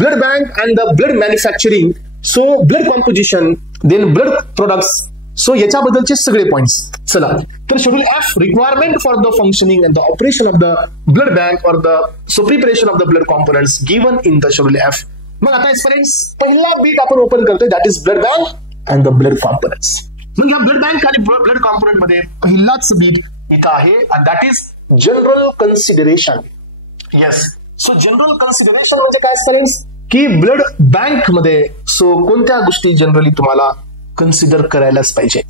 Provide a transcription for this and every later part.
Blood bank and the blood manufacturing, so blood composition, then blood products, so याच्याबद्दलचे सगळे points. चला तर schedule F, requirement for the functioning and the operation of the blood bank or the so preparation of the blood components given in the schedule F. मग आता friends पहिला beat आपण open करतोय, that is blood bank and the blood components. मग या blood bank आणि blood component मध्ये पहिलाच बीट इथं आहे, that is general consideration. Yes, so general consideration म्हणजे काय फ्रेंड्स, की ब्लड बँक मध्ये सो कोणत्या गोष्टी जनरली तुम्हाला कन्सिडर करायलाच पाहिजे.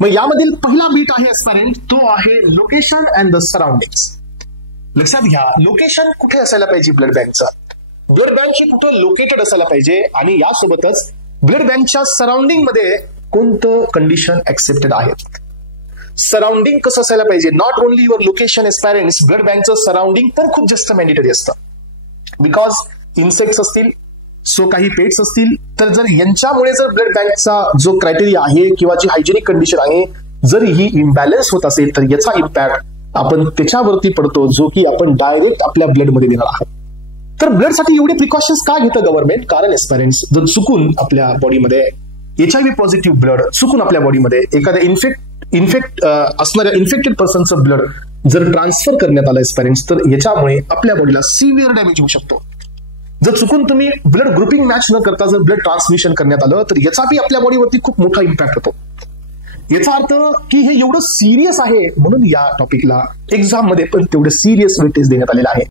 मग यामधील पहिला बीट आहे एस्पायरंट, तो आहे लोकेशन अँड द सराउंडिंग्स. लक्षात घ्या, लोकेशन कुठे असायला पाहिजे ब्लड बँकचा, ब्लड बँकची कुठं लोकेटेड असायला पाहिजे, आणि यासोबतच ब्लड बँकच्या सराउंडिंग मध्ये कोणतं कंडिशन ऍक्सेप्टेड आहेत. सराउंडिंग कसं असायला पाहिजे, not only your location aspirants, blood बँकचं सराउंडिंग पण खूप जास्त मॅन्डेटरी असतं. बिकॉज इन्सेक्ट्स असतील, सो काही पेट्स असतील, तर जर यांच्यामुळे जर ब्लड बँकचा जो क्रायटेरिया आहे किंवा जी हायजेनिक कंडिशन आहे जर ही इम्बॅलन्स होत असेल तर याचा इम्पॅक्ट आपण त्याच्यावरती पडतो, जो की आपण डायरेक्ट आपल्या ब्लडमध्ये देणार आहोत. तर ब्लडसाठी एवढे प्रिकॉशन्स का घेतं गव्हर्नमेंट, कारण एस्पायरंट्स जर चुकून आपल्या बॉडीमध्ये HIV पॉझिटिव्ह ब्लड चुकून आपल्या बॉडीमध्ये एखाद्या असणाऱ्या इन्फेक्टेड पर्सनचं ब्लड जर ट्रान्सफर करण्यात आलं एस्पायरंट्स, तर याच्यामुळे आपल्या बॉडीला सिव्हिअर डॅमेज होऊ शकतो. जर चुकून तुम्ही ब्लड ग्रुपिंग मॅच न करता जर ब्लड ट्रान्समिशन करण्यात आलं तर याचाही आपल्या बॉडीवरती खूप मोठा इम्पॅक्ट होतो. याचा अर्थ की हे एवढं सिरियस आहे म्हणून या टॉपिकला एक्झाम मध्ये पण तेवढं सिरियस वेटेज देण्यात आलेलं आहे.